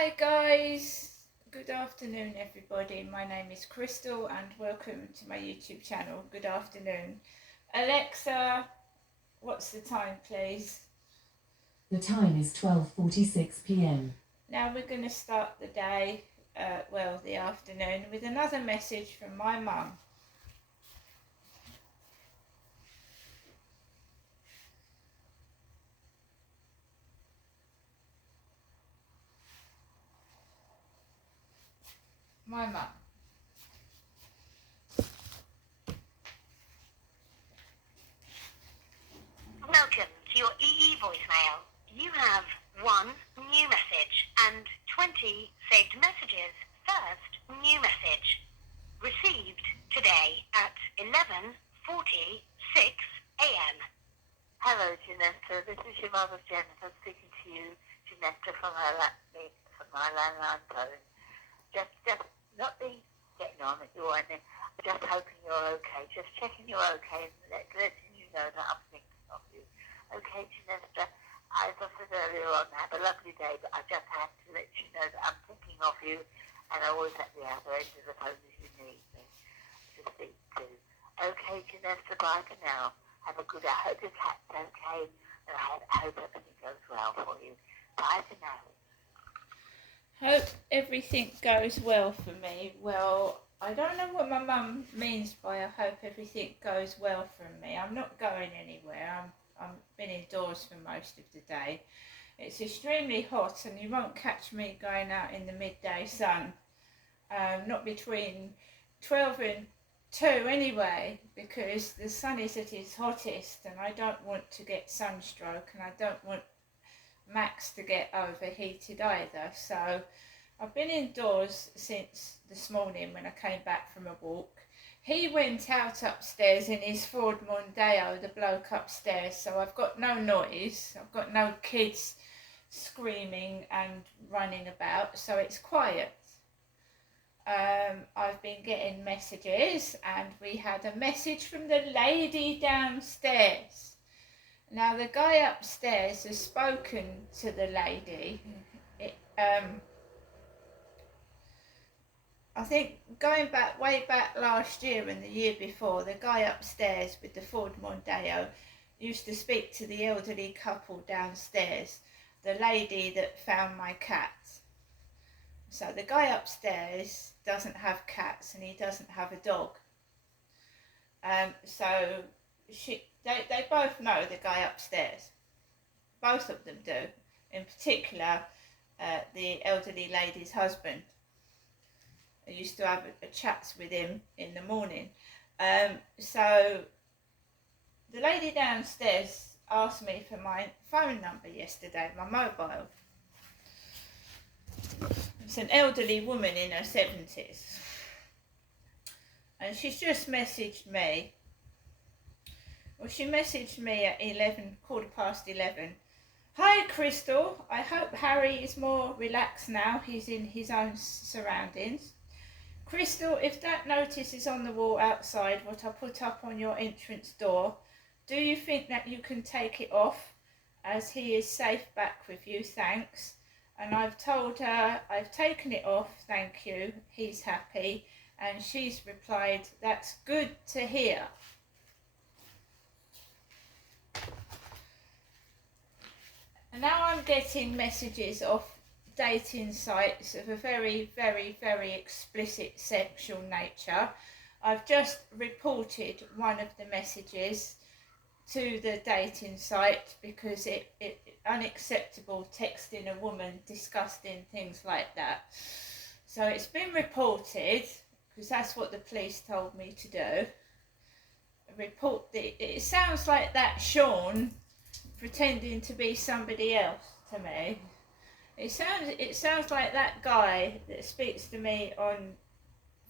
Hi guys, good afternoon everybody. My name is Crystal and welcome to my YouTube channel. Good afternoon. Alexa, what's the time please? The time is 12:46 p.m. Now we're going to start the day, the afternoon, with another message from my mum. My mum. Welcome to your EE voicemail. You have 1 new message and 20 saved messages. First new message. Received today at 11:46 a.m. Hello, Janetta. This is your mother, Jennifer, speaking to you, Janetta, from my landline phone. Just not be getting on at you or anything. Just hoping you're okay. Just checking you're okay and letting you know that I'm thinking of you. Okay, Janessa, as I said earlier on, have a lovely day, but I just have to let you know that I'm thinking of you and always at the other end of the phone if you need me to speak to. Okay, Janessa, bye for now. Have a good, I hope your cat's okay, and I hope everything goes well for you. Bye for now. Hope everything goes well for me. Well, I don't know what my mum means by I hope everything goes well for me. I'm not going anywhere. I'm been indoors for most of the day. It's extremely hot and you won't catch me going out in the midday sun. Not between 12 and 2 anyway, because the sun is at its hottest and I don't want to get sunstroke and I don't want Max to get overheated either. So I've been indoors since this morning when I came back from a walk. He went out upstairs in his Ford Mondeo, the bloke upstairs, so I've got no noise. I've got no kids screaming and running about, so it's quiet. I've been getting messages, and we had a message from the lady downstairs. Now the guy upstairs has spoken to the lady. I think going back, way back last year and the year before, the guy upstairs with the Ford Mondeo used to speak to the elderly couple downstairs, the lady that found my cat. So the guy upstairs doesn't have cats and he doesn't have a dog. So they both know the guy upstairs. Both of them do. In particular, the elderly lady's husband. I used to have a chat with him in the morning. So the lady downstairs asked me for my phone number yesterday, my mobile. It's an elderly woman in her 70s. And she's just messaged me. Well, she messaged me at 11:15. Hi Crystal, I hope Harry is more relaxed now. He's in his own surroundings. Crystal, if that notice is on the wall outside, what I put up on your entrance door, do you think that you can take it off, as he is safe back with you, thanks. And I've told her I've taken it off, thank you, he's happy. And she's replied, that's good to hear. And now I'm getting messages off dating sites of a very, very, very explicit sexual nature. I've just reported one of the messages to the dating site because it unacceptable texting a woman disgusting things like that. So it's been reported because that's what the police told me to do. It sounds like that Sean pretending to be somebody else to me. It sounds like that guy that speaks to me on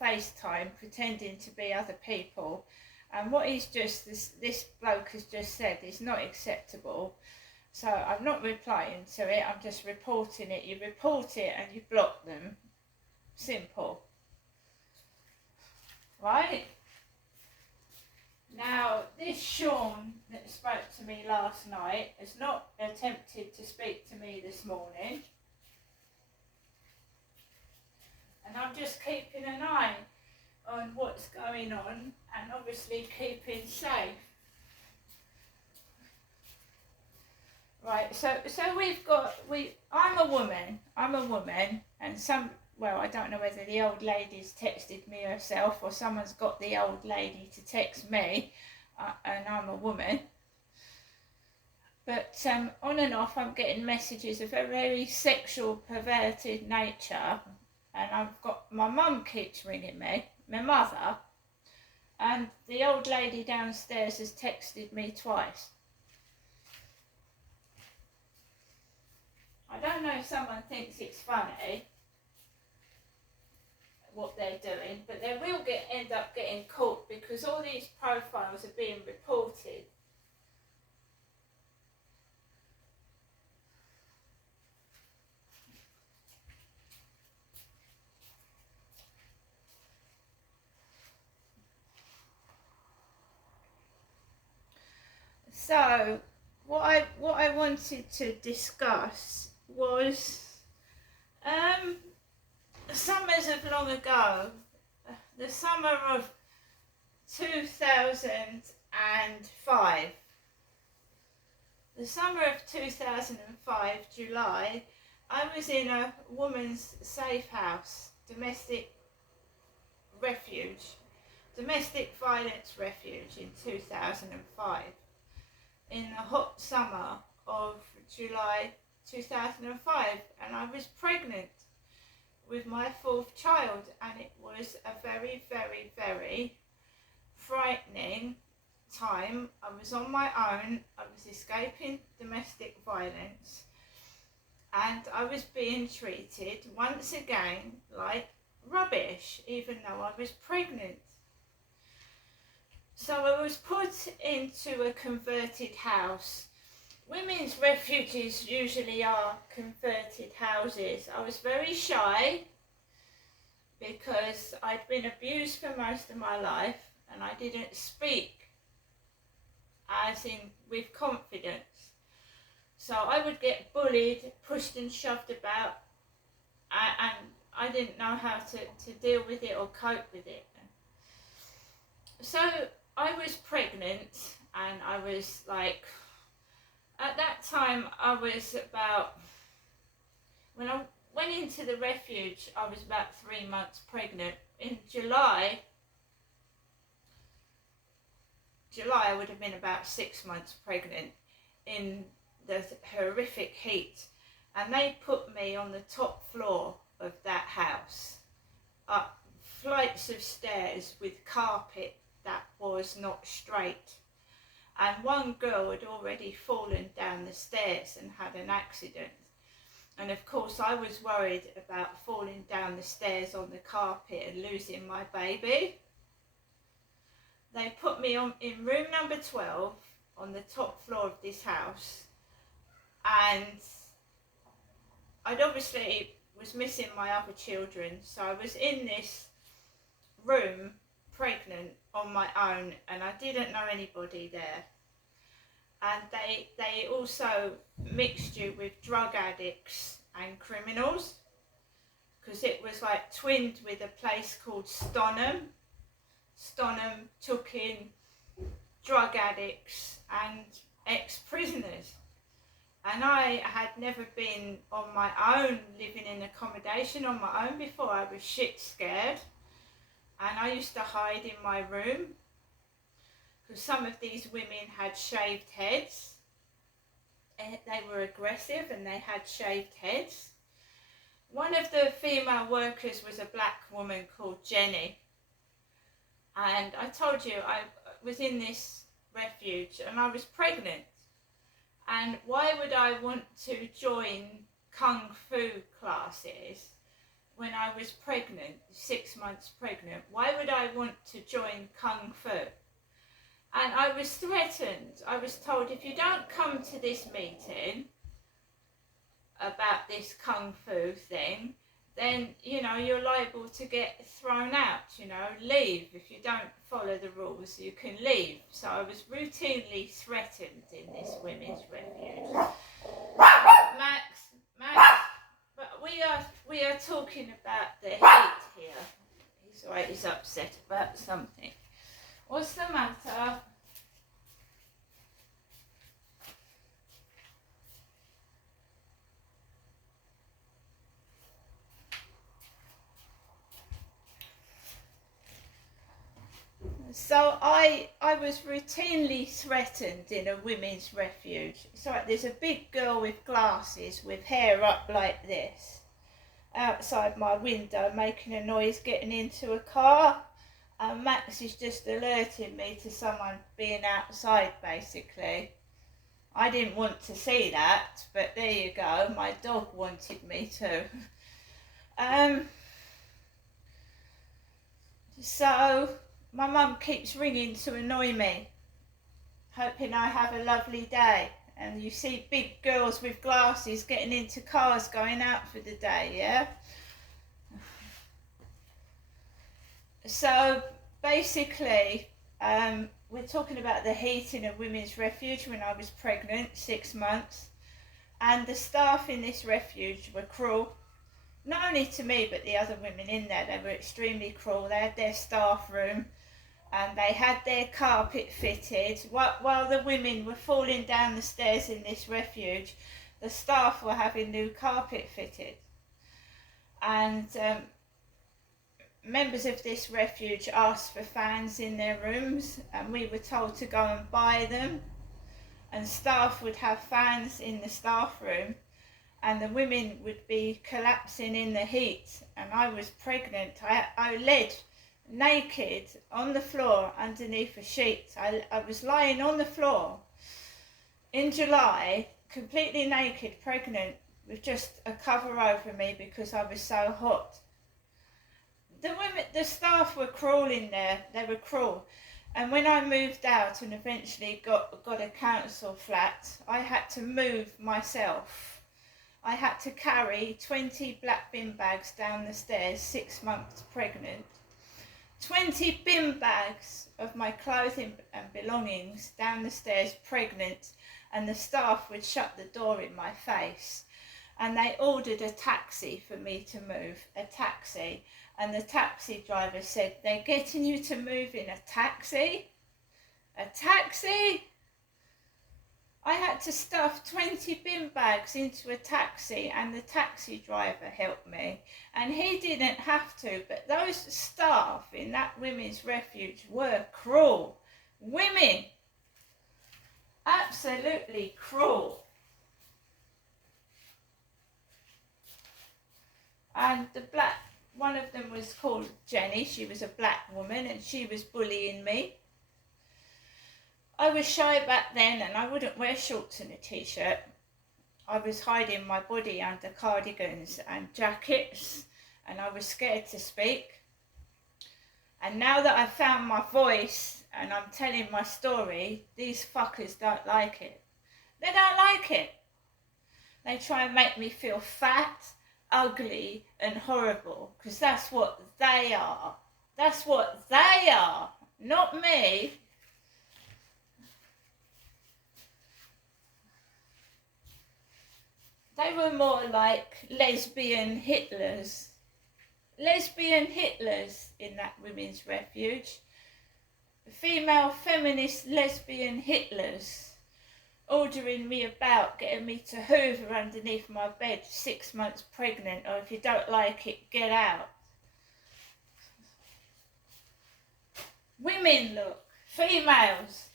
FaceTime pretending to be other people. And what this bloke has just said is not acceptable. So I'm not replying to it, I'm just reporting it. You report it and you block them. Simple. Right? Now, this Sean that spoke to me last night has not attempted to speak to me this morning. And I'm just keeping an eye on what's going on and obviously keeping safe. Right, so I'm a woman, and I don't know whether the old lady's texted me herself or someone's got the old lady to text me, and I'm a woman. But on and off I'm getting messages of a very sexual, perverted nature, and I've got, my mum keeps ringing me, my mother, and the old lady downstairs has texted me twice. I don't know if someone thinks it's funny what they're doing, but they will end up getting caught because all these profiles are being reported. So what I wanted to discuss was summers of long ago, the summer of 2005. The summer of 2005, July, I was in a woman's safe house, domestic violence refuge in 2005. In the hot summer of July 2005, and I was pregnant with my fourth child, and it was a very, very, very frightening time. I was on my own, I was escaping domestic violence, and I was being treated once again like rubbish, even though I was pregnant. So I was put into a converted house. Women's refuges usually are converted houses. I was very shy because I'd been abused for most of my life and I didn't speak as in with confidence. So I would get bullied, pushed and shoved about, and I didn't know how to deal with it or cope with it. So I was pregnant, and I was like, at that time I was about, when I went into the refuge, I was about 3 months pregnant. In July I would have been about 6 months pregnant in the horrific heat, and they put me on the top floor of that house, up flights of stairs with carpet that was not straight, and one girl had already fallen down the stairs and had an accident, and of course I was worried about falling down the stairs on the carpet and losing my baby. They put me in room number 12 on the top floor of this house, and I'd obviously was missing my other children, so I was in this room pregnant on my own, and I didn't know anybody there. And they also mixed you with drug addicts and criminals, because it was like twinned with a place called Stonham. Stonham took in drug addicts and ex-prisoners, and I had never been on my own, living in accommodation on my own before. I was shit scared, and I used to hide in my room because some of these women had shaved heads. They were aggressive and they had shaved heads. One of the female workers was a black woman called Jenny, and I told you I was in this refuge and I was pregnant, and why would I want to join kung fu classes when I was pregnant, 6 months pregnant? Why would I want to join kung fu? And I was threatened. I was told, if you don't come to this meeting about this kung fu thing, then, you know, you're liable to get thrown out, you know, leave. If you don't follow the rules, you can leave. So I was routinely threatened in this women's refuge. Max, but we are talking about the heat upset about something. What's the matter? So I was routinely threatened in a women's refuge. It's like there's a big girl with glasses with hair up like this outside my window making a noise getting into a car, and Max is just alerting me to someone being outside basically. I didn't want to see that, but there you go, my dog wanted me to. So my mum keeps ringing to annoy me, hoping I have a lovely day. And you see big girls with glasses getting into cars going out for the day, yeah? So basically, we're talking about the heat in a women's refuge when I was pregnant, 6 months. And the staff in this refuge were cruel. Not only to me, but the other women in there. They were extremely cruel. They had their staff room and they had their carpet fitted. While the women were falling down the stairs in this refuge, the staff were having new carpet fitted. And members of this refuge asked for fans in their rooms, and we were told to go and buy them. And staff would have fans in the staff room, and the women would be collapsing in the heat. And I was pregnant. I laid naked on the floor underneath a sheet. I was lying on the floor in July, completely naked, pregnant, with just a cover over me because I was so hot. The staff were cruel in there. They were cruel. And when I moved out and eventually got a council flat, I had to move myself. I had to carry 20 black bin bags down the stairs, 6 months pregnant. 20 bin bags of my clothing and belongings down the stairs, pregnant, and the staff would shut the door in my face. And they ordered a taxi for me to move, a taxi. And the taxi driver said, "They're getting you to move in a taxi? A taxi?" I had to stuff 20 bin bags into a taxi, and the taxi driver helped me. And he didn't have to, but those staff in that women's refuge were cruel. Women. Absolutely cruel. And one of them was called Jenny. She was a black woman and she was bullying me. I was shy back then and I wouldn't wear shorts and a t-shirt. I was hiding my body under cardigans and jackets, and I was scared to speak. And now that I've found my voice and I'm telling my story, these fuckers don't like it. They don't like it. They try and make me feel fat, ugly and horrible, because that's what they are. That's what they are, not me. They were more like lesbian Hitlers. Lesbian Hitlers in that women's refuge. Female feminist lesbian Hitlers. Ordering me about, getting me to hoover underneath my bed, 6 months pregnant, or if you don't like it, get out. Women, look, females.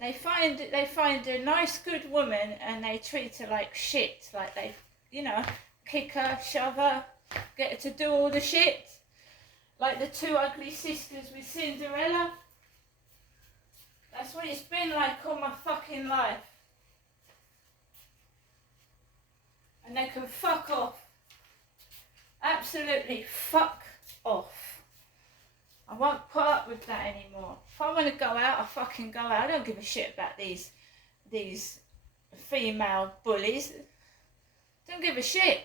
They find a nice, good woman and they treat her like shit. Like they, kick her, shove her, get her to do all the shit. Like the two ugly sisters with Cinderella. That's what it's been like all my fucking life. And they can fuck off. Absolutely fuck off. I won't put up with that anymore. If I want to go out, I fucking go out. I don't give a shit about these female bullies. Don't give a shit.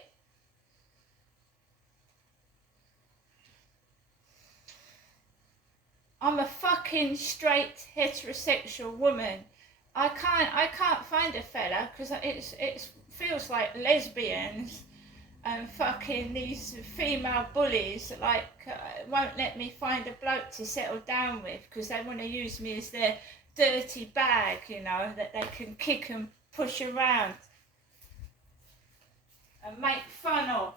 I'm a fucking straight heterosexual woman. I can't find a fella because it feels like lesbians and fucking these female bullies won't let me find a bloke to settle down with because they want to use me as their dirty bag, you know, that they can kick and push around and make fun of.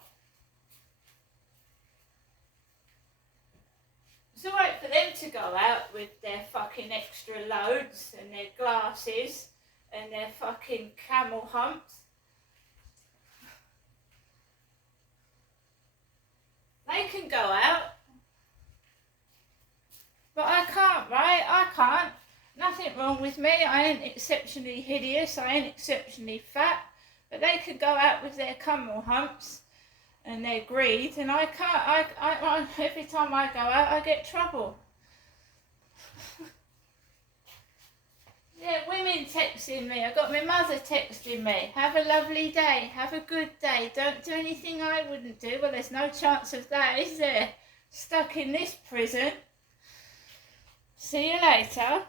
It's alright for them to go out with their fucking extra loads and their glasses and their fucking camel humps. They can go out. But I can't, right? I can't. Nothing wrong with me. I ain't exceptionally hideous. I ain't exceptionally fat. But they could go out with their camel humps and their greed, and I can't. I every time I go out, I get trouble. Yeah, women texting me. I got my mother texting me. Have a lovely day. Have a good day. Don't do anything I wouldn't do. Well, there's no chance of that, is there? Stuck in this prison. See you later.